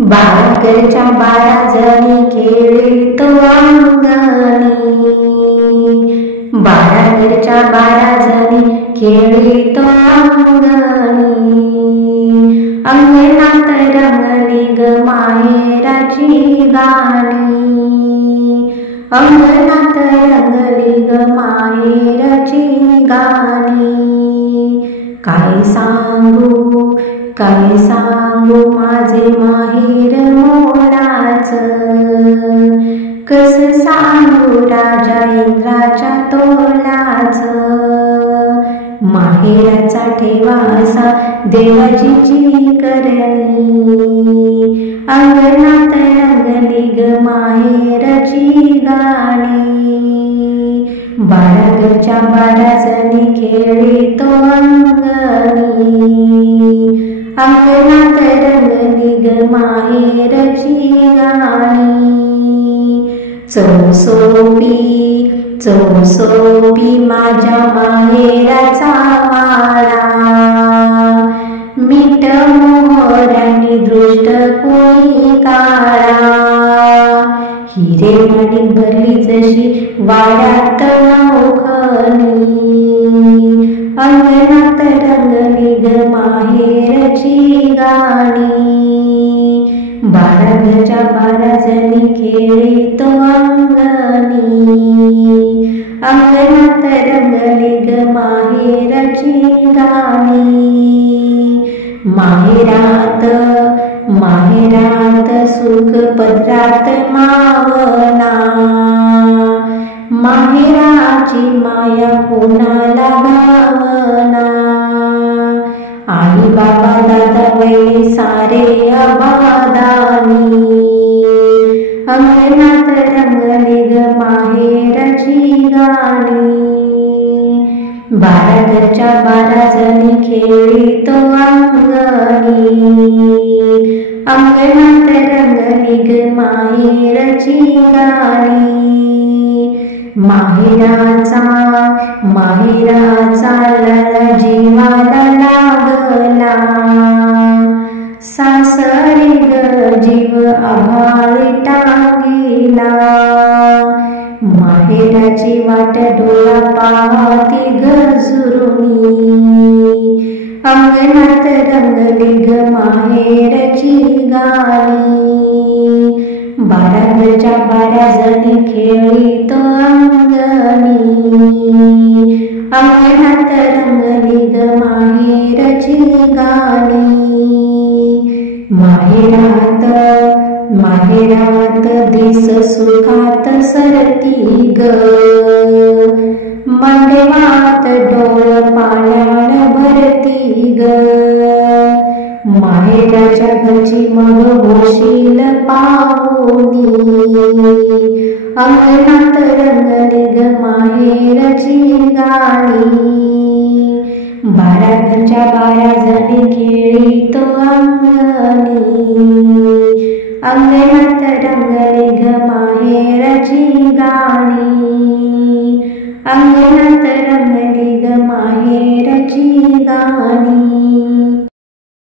बाराकडच्या 12 जणी खेळतो अंगणी, 12कडच्या 12 जणी खेळतो अंगणी. अंगणात रंगली ग माहेराची गाणी, अंगणात रंगली ग माहेराची गाणी. काय सांगू माझे माहेर मोलाचं, कसं सांगू राजा इंद्राच्या तोलाचं. माहेराचा ठेवा असा देवाची करणी, अंगणात रंगली ग माहेराची गाणी. 12कडच्या 12 जणी खेळतो अंगणी, अंगणात रंगली ग माहेराची गाणी. चौसोपी माझ्या माहेराचा वाडा, मीठ मोहरांनी दृष्ट कोणी काळा. हिरे माणिक भरली जशी वाड्यात औखणी, अंगणात रंगली ग माहेरची गाणी. 12कडच्या 12 जणी खेळतो अंगणी, अंगणात रंगली ग माहेरची गाणी. माहेरात सुख पदरात मावना, माहेराची माया कोणाला भावना. आई बाबा दादा वैली सारे अबादानी, अंगणात रंगली ग माहेराची गाणी. 12कडच्या 12 जणी खेळतो अंगणी, अंगणात रंगली ग माहेराची गाणी. माहेराचा लळा जीवाला लागला, सासरी ग जीव आभाळी टांगेला. माहेराची वाट डोळा पाहती गजुरुनी, अंगणात रंगली ग माहेरची गाणी. 12कडच्या 12 जणी खेळतो अंगणी, अंगणात रंगली ग माहेरची गाणी. माहेरात दिस सुखात सरती ग, मांडवात डोळ पाण्यान भरती ग. माहेराच्या घरची मग होशील पाहुणी, अंगणात रंगली ग माहेरची गाणी. 12कडच्या 12 जणी खेळतो अंगणी, अंगणात रंगली ग